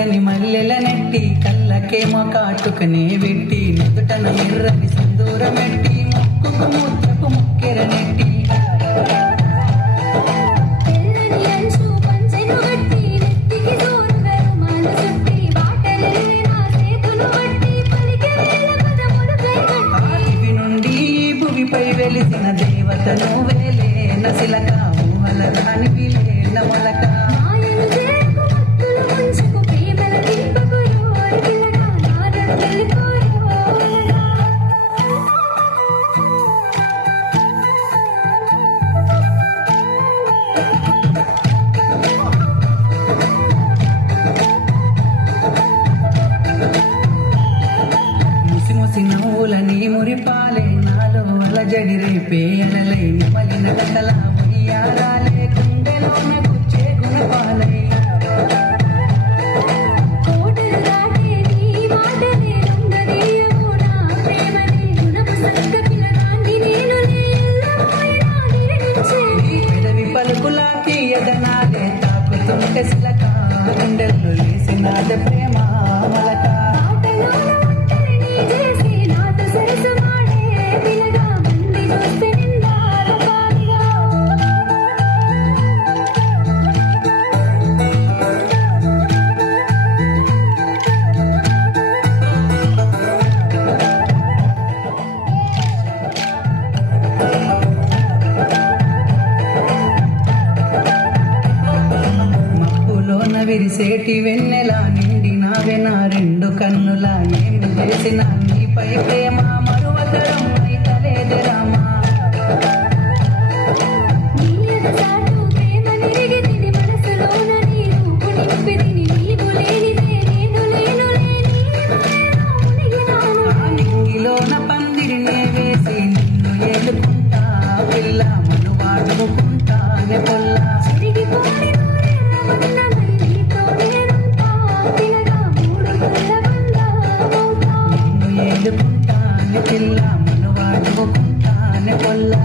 తెల్లని మల్లెల నెట్టి కళ్ళకేమో కాటుకనే పెట్టి నుదుటన ఎర్రని సింధూరమెట్టి ముక్కుకు ముద్దకు ముక్కెర నెట్టి భూమిపై వెలిసిన దేవతను వేలే నసిలక ఊహల రాణి లేన మొలక ముసి ముసి నవ్వులని మురిపాలే నాలో అలజడి రేపే అనలేని మలిన కథల ముయ్యారాలే గుండెలోన గుచ్చే గుణపాలై పెదవి పలుకులా తీయదనాలే తాకుతుంటే సిలక గుండెల్లో లేసినాద ప్రేమ మలక విరిసేటి వెన్నెలా నిండి నావెనా రెండు కన్నులా ఏమి చేసిన నీపై ప్రేమ మరువతరం అయితలేదే రామా నింగిలోన పందిరినే వేసి నిన్ను ఏలుకుంటా పిల్ల మను వాడుకుంటానే పొల్లా ఏలుకుంటానే పిల్ల మను వాడుకుంటానే పొల్లా